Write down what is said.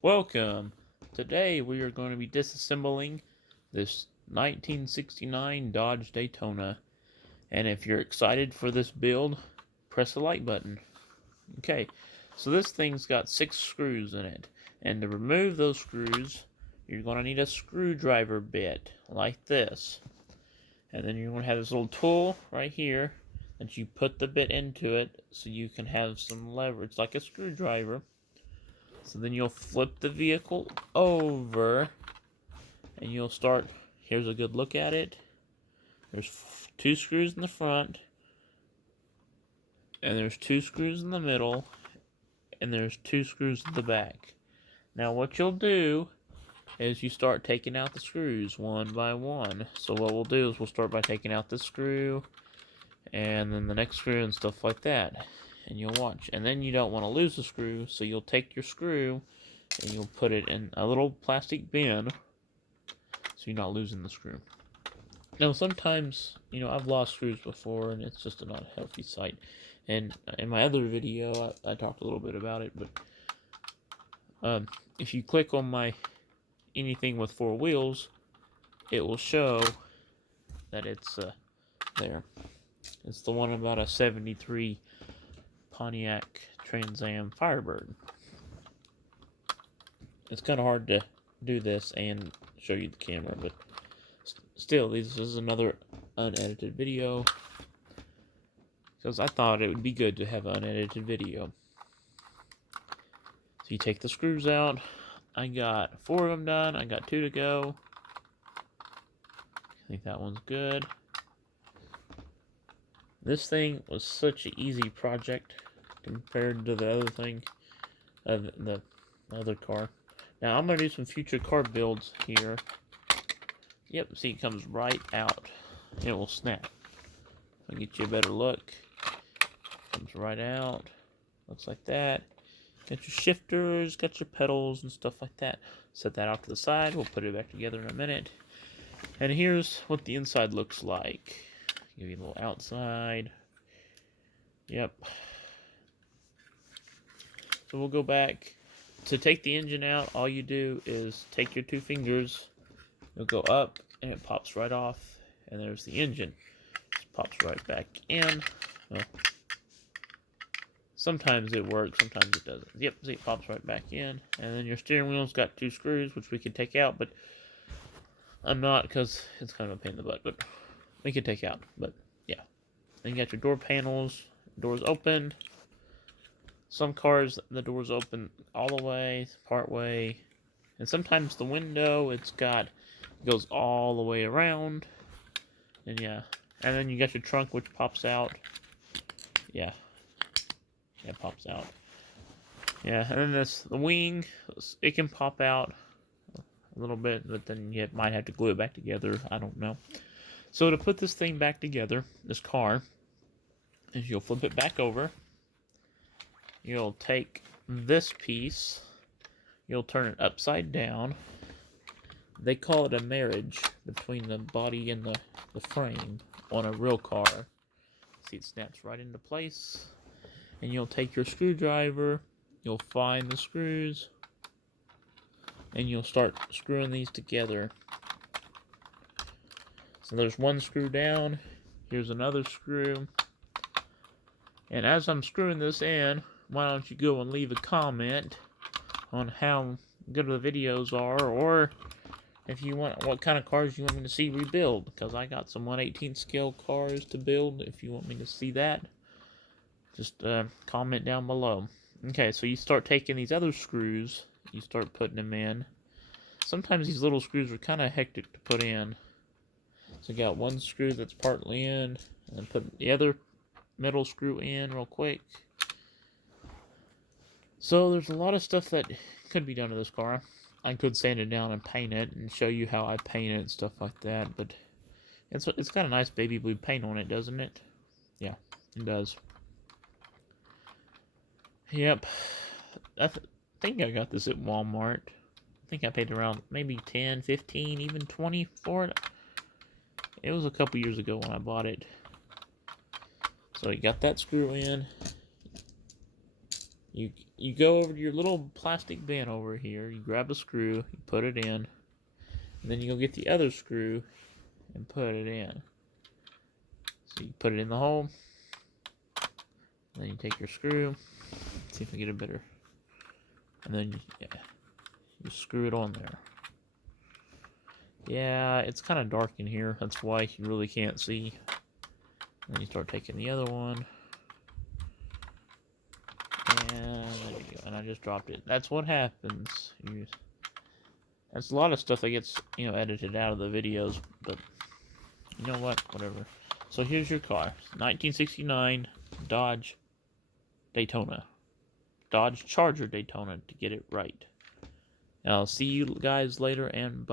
Welcome! Today we are going to be disassembling this 1969 Dodge Daytona. And if you're excited for this build, press the like button. Okay, so this thing's got 6 screws in it. And to remove those screws, you're going to need a screwdriver bit, like this. And then you're going to have this little tool right here that you put the bit into it so you can have some leverage, like a screwdriver. So then you'll flip the vehicle over and you'll start. Here's a good look at it. There's 2 screws in the front, and there's 2 screws in the middle, and there's 2 screws in the back. Now what you'll do is you start taking out the screws one by one. So what we'll do is we'll start by taking out this screw and then the next screw and stuff like that. And you'll watch. And then you don't want to lose the screw, so you'll take your screw and you'll put it in a little plastic bin so you're not losing the screw. Now sometimes, I've lost screws before and it's just not a healthy sight. And in my other video, I talked a little bit about it, but if you click on my anything with 4 wheels, it will show that it's there. It's the one about a 73 Pontiac Trans Am Firebird. It's kind of hard to do this and show you the camera, but still, this is another unedited video because I thought it would be good to have an unedited video. So you take the screws out. I got 4 of them done. I got 2 to go. I think that one's good. This thing was such an easy project compared to the other thing, the other car. Now I'm gonna do some future car builds here. Yep, see, it comes right out. It will snap. I'll get you a better look. Comes right out. Looks like that. Got your shifters, got your pedals and stuff like that. Set that off to the side. We'll put it back together in a minute. And here's what the inside looks like. Give you a little outside. Yep. So we'll go back. To take the engine out, all you do is take your 2 fingers. You'll go up, and it pops right off. And there's the engine. Just pops right back in. Well, sometimes it works, sometimes it doesn't. Yep, see, it pops right back in. And then your steering wheel's got 2 screws, which we can take out, but I'm not, because it's kind of a pain in the butt, but we can take out. But yeah. Then you got your door panels. Doors open. Some cars, the doors open all the way, part way. And sometimes the window, it goes all the way around. And yeah. And then you got your trunk, which pops out. Yeah. Yeah, it pops out. Yeah, and then the wing, it can pop out a little bit, but then you might have to glue it back together. I don't know. So to put this thing back together, this car, is you'll flip it back over. You'll take this piece, you'll turn it upside down. They call it a marriage between the body and the frame on a real car. See, it snaps right into place. And you'll take your screwdriver, you'll find the screws, and you'll start screwing these together. So there's 1 screw down, here's another screw. And as I'm screwing this in, why don't you go and leave a comment on how good the videos are, or if you want, what kind of cars you want me to see rebuild, because I got some 1/18 scale cars to build. If you want me to see that, just comment down below. Okay, so you start taking these other screws, you start putting them in. Sometimes these little screws are kind of hectic to put in. So I got 1 screw that's partly in, and then put the other middle screw in real quick. So there's a lot of stuff that could be done to this car. I could sand it down and paint it and show you how I paint it and stuff like that, but it's got a nice baby blue paint on it, doesn't it? Yeah, it does. Yep. I think I got this at Walmart. I think I paid around maybe 10, 15, even 20 for it. It was a couple years ago when I bought it. So you got that screw in. You you go over to your little plastic bin over here, you grab a screw, you put it in, and then you go get the other screw and put it in. So you put it in the hole, then you take your screw, see if I get a better, and then you screw it on there. Yeah, it's kind of dark in here, that's why you really can't see. And then you start taking the other one. And there you go. And I just dropped it. That's what happens. That's a lot of stuff that gets, edited out of the videos. But you know what? Whatever. So here's your car. 1969 Dodge Daytona. Dodge Charger Daytona to get it right. And I'll see you guys later and bye.